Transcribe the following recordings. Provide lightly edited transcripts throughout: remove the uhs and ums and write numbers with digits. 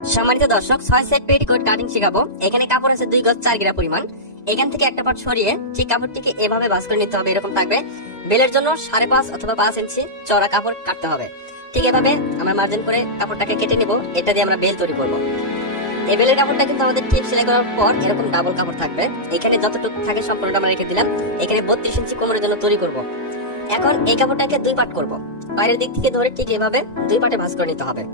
সম্মানিত দর্শক, 6 set petticoat cutting শেখাবো। এখানে কাপড় আছে 2 গজ 4 গিরা পরিমাণ। এখান থেকে একটা পার্ট সরিয়ে ঠিক কাপড়টিকে এভাবে ভাঁজ করে নিতে হবে। এরকম থাকবে। বেলের জন্য 5.5 অথবা 5 ইঞ্চি চওড়া কাপড় কাটতে হবে। ঠিক এভাবে আমরা মার্জিন করে কাপড়টাকে কেটে নেব। এটা দিয়ে আমরা বেল তৈরি করব। এই বেলের কাপড়টা কিন্তু আমাদের ঠিক সেলাই করার পর এরকম ডাবল কাপড় থাকবে। এখানে যতটুকু থাকে সম্পূর্ণটা আমরা রেখে দিলাম। এখানে 32 ইঞ্চি কোমরের জন্য তৈরি করব। এখন এই কাপড়টাকে 2 পার্ট করব। বাইরের দিক থেকে ধরে ঠিক এভাবে 2 পার্টে ভাঁজ করে নিতে হবে।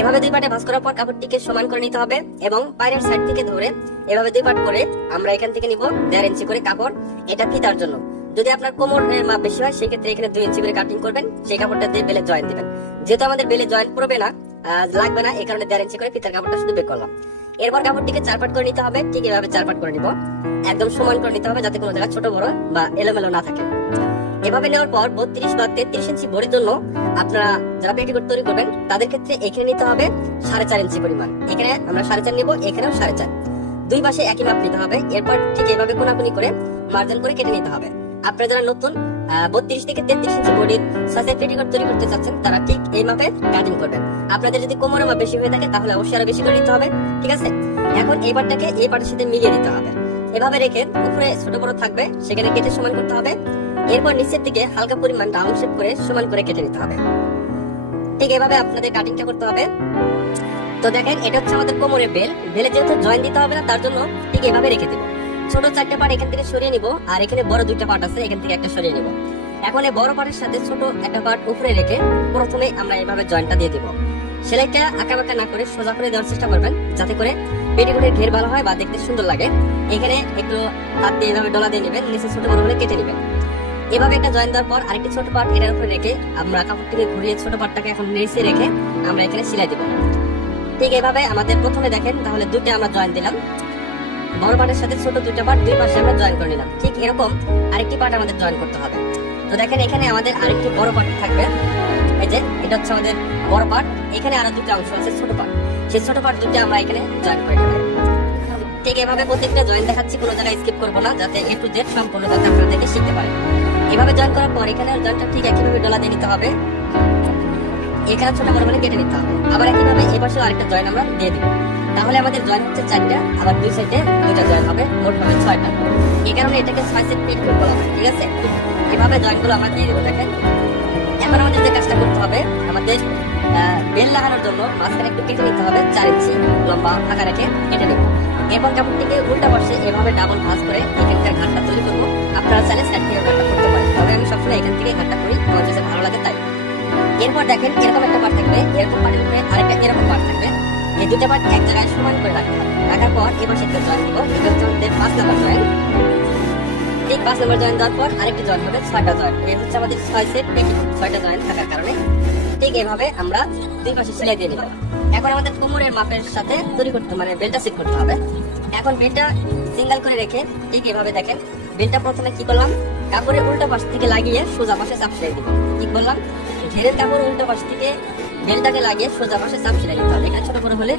এভাবে 2 পার্টে ভাঁজ করার পর কাপড়টিকে সমান করে নিতে হবে এবং বাইরের সাইড থেকে ধরে এভাবে 2 পার্ট করে আমরা এখান থেকে নিব 1.5 ইঞ্চি করে কাপড়। এটা ফিতার জন্য। যদি আপনার কোমরের মাপ বেশি হয় সেই ক্ষেত্রে এখানে 2 ইঞ্চি করে কাটিং করবেন। সেই কাপড়টা দিয়ে বেলে জয়েন্ট দিবেন। যেহেতু আমাদের বেলে জয়েন্ট পড়বে না, লাগবে না, এই কারণে 1.5 ইঞ্চি করে ফিতার কাপড়টা শুধু বের করলাম। এরপর কাপড়টিকে 4 পার্ট করে নিতে হবে। ঠিক এভাবে 4 পার্ট করে নিব। একদম সমান করে নিতে হবে যাতে কোনো জায়গা ছোট বড় বা এলোমেলো না থাকে। এভাবে নেওয়ার পর 32 বা 33 ইঞ্চি বডির জন্য আপনারা যারা পেটিকোট তৈরি করবেন তাদের ক্ষেত্রে এখানে নিতে হবে 4.5 ইঞ্চি পরিমাণ। এখানে আমরা 4.5 নিব, এখানেও 4.5। দুই পাশে একই মাপ নিতে হবে। এরপর ঠিক এভাবে কোনাকুনি করে মার্জিন করে কেটে নিতে হবে। আপনারা যারা নতুন 32 থেকে 33 ইঞ্চি বডির সাইজের পেটিকোট তৈরি করতে চাচ্ছেন তারা ঠিক এই মাপে কাটিং করবেন। আপনাদের যদি কোমরের মাপ বেশি হয়ে থাকে তাহলে অবশ্যই আরো বেশি করে নিতে হবে। ঠিক আছে? এখন এই পার্টটাকে এই পার্টের সাথে মিলিয়ে দিতে হবে। এভাবে রেখে উপরে ছোট বড় থাকবে সেখানে কেটে সমান করতে হবে। এরপর নিচের দিকে হালকা পরিমাণ রাউন্ড শেপ করে সমান করে কেটে নিতে হবে। ঠিক এভাবে আপনাদের কাটিংটা করতে হবে। তো দেখেন, এটা হচ্ছে আমাদের কোমরের বেল। বেলে যেহেতু জয়েন দিতে হবে না তার জন্য ঠিক এভাবে রেখে দেব। ছোট 4টা পার্ট এখান থেকে সরিয়ে নিব আর এখানে বড় 2টা পার্ট আছে, এখান থেকে একটা সরিয়ে নিব। এখন এই বড় পার্টের সাথে ছোট একটা পার্ট উপরে রেখে প্রথমে আমরা এভাবে জয়েন্টটা দিয়ে দেব। সেলাইটা আঁকাবাঁকা না করে সোজা করে দেওয়ার চেষ্টা করবেন যাতে করে পেটিকোটের ঘের ভালো হয় বা দেখতে সুন্দর লাগে। এখানে একটু হাত দিয়ে এভাবে ডলা দিয়ে নেবেন, নিচে ছোট বড় করে কেটে নেবেন। এভাবে একটা জয়েন দেওয়ার পর আরেকটি ছোট পার্ট এটার উপরে রেখে আমরা কাপড়টিকে ঘুরিয়ে ছোট পার্টটাকে এখন নিচে রেখে আমরা এখানে সেলাই দেব। ঠিক এভাবে আমাদের প্রথমে দেখেন তাহলে 2টা আমরা জয়েন দিলাম। বড় পার্টের সাথে ছোট 2টা পার্ট দুই পাশে আমরা জয়েন করে নিলাম। ঠিক এরকম আরেকটি পার্ট আমাদের জয়েন করতে হবে। তো দেখেন এখানে আমাদের আরেকটি বড় পার্ট থাকবে। এই যে এটা হচ্ছে আমাদের বড় পার্ট। এখানে আরো 2টা অংশ আছে ছোট পার্ট। সেই ছোট পার্ট 2টা আমরা এখানে জয়েন করে নেব। ঠিক এভাবে প্রত্যেকটা জয়েন দেখাচ্ছি, কোনো জায়গায় স্কিপ করবো না যাতে A to Z সম্পূর্ণ যাতে আপনারা দেখে শিখতে পারেন। এভাবে জয়েন করার পর এখানে জয়েনটা ঠিক একইভাবে ডলা দিয়ে নিতে হবে। এখানে ছোট বড় করে কেটে নিতে হবে। আবার একইভাবে এই পাশে আরেকটা জয়েন আমরা দিয়ে দিব। তাহলে আমাদের জয়েন হচ্ছে 4টা, আবার দুই সাইডে 2টা জয়েন হবে, মোট হবে 6টা। এই কারণে এটাকে 6 সেট পেটিকোট বলা হয়। ঠিক আছে? এভাবে জয়েনগুলো আমরা দিয়ে দেব। দেখেন এখন আমাদের যে কাজটা করতে হবে, আমাদের বেল লাগানোর জন্য মাঝখানে একটু কেটে নিতে হবে। 4 ইঞ্চি লম্বা ফাঁকা রেখে কেটে নেব। এরপর কাপড়টিকে উল্টা পাশে এভাবে ডাবল ভাঁজ করে এখানকার ঘাটটা তৈরি করবো। আপনারা চাইলে সাইড থেকে ঘাটটা করতে পারেন, তবে আমি সবসময় এখান থেকে ঘাটটা করি, আমার কাছে ভালো লাগে তাই। এরপর দেখেন এরকম একটা পার্ট থাকবে, এরকম পার্টের উপরে আরেকটা এরকম পার্ট থাকবে। এই 2টা পার্ট এক জায়গায় সমান করে রাখতে হবে। রাখার পর এবার সেটা জয়েন দিব। এটা হচ্ছে আমাদের 5 নাম্বার জয়েন। ঠিক 5 নাম্বার জয়েন দেওয়ার পর আরেকটি জয়েন হবে 6টা জয়েন। এই হচ্ছে আমাদের 6 সেট পেটিকোট, 6টা জয়েন থাকার কারণে ঠিক এভাবে আমরা দুই পাশে সেলাই দিয়ে নিব। এখন আমাদের কোমরের মাপের সাথে তৈরি করতে মানে বেলটা সেট করতে হবে। এখন বেলটা সিঙ্গেল করে রেখে ঠিক এভাবে দেখেন বেলটা প্রথমে কি করলাম, কাপড়ের উল্টা পাশ থেকে লাগিয়ে সোজা পাশে চাপ সেলাই দিব। কি বললাম, ঘেরের কাপড় উল্টা পাশ থেকে বেলটাকে লাগিয়ে সোজা পাশে চাপ সেলাই দিতে হবে। এখানে ছোট করে হলে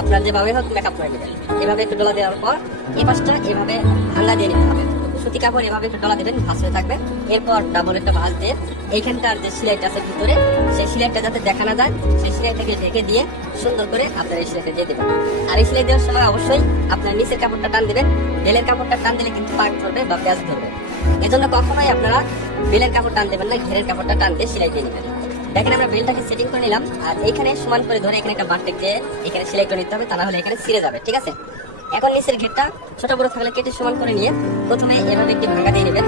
আপনার যেভাবে হোক মেকআপ করে নেবেন। এভাবে একটু ডলা দেওয়ার পর এই পাশটা এভাবে ভাঙা দিয়ে নিতে হবে। সুতি কাপড় এভাবে একটু ডলা দেবেন, ভাঁজ হয়ে থাকবে। এরপর ডাবল একটা ভাঁজ দিয়ে এইখানকার যে সেলাইটা আছে ভিতরে সেই সেলাইটা যাতে দেখা না যায় সেই সেলাইটাকে ঢেকে দিয়ে সুন্দর করে আপনার এই সেলাইটা দিয়ে দেবেন। আর এই সেলাই দেওয়ার সময় অবশ্যই আপনার নিচের কাপড়টা টান দেবেন। বেলের কাপড়টা টান দিলে কিন্তু পাক ধরবে বা পেঁয়াজ ধরবে। এজন্য কখনোই আপনারা বেলের কাপড় টান দেবেন না, ঘেরের কাপড়টা টান দিয়ে সেলাই দিয়ে নেবেন। দেখেন আমরা বেলটাকে সেটিং করে নিলাম আর এখানে সমান করে ধরে এখানে একটা বাঁটে দিয়ে এখানে সেলাই করে নিতে হবে, তা না হলে এখানে ছিঁড়ে যাবে। ঠিক আছে? এখন নিচের ঘেরটা ছোট বড় থাকলে কেটে সমান করে নিয়ে প্রথমে এভাবে একটি ভাঙা দিয়ে নেবেন।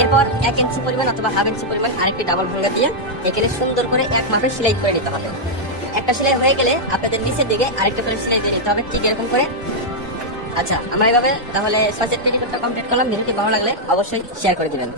এরপর 1 ইঞ্চি পরিমাণ অথবা হাফ ইঞ্চি পরিমাণ আরেকটি ডাবল ভাঙা দিয়ে এখানে সুন্দর করে এক মাপে সেলাই করে নিতে হবে। একটা সেলাই হয়ে গেলে আপনাদের নিচের দিকে আরেকটা করে সেলাই দিয়ে নিতে হবে ঠিক এরকম করে। আচ্ছা, আমরা এভাবে তাহলে 6 সেট পেটিকোটটা কমপ্লিট করলাম। ভিডিওটি ভালো লাগলে অবশ্যই শেয়ার করে দিবেন।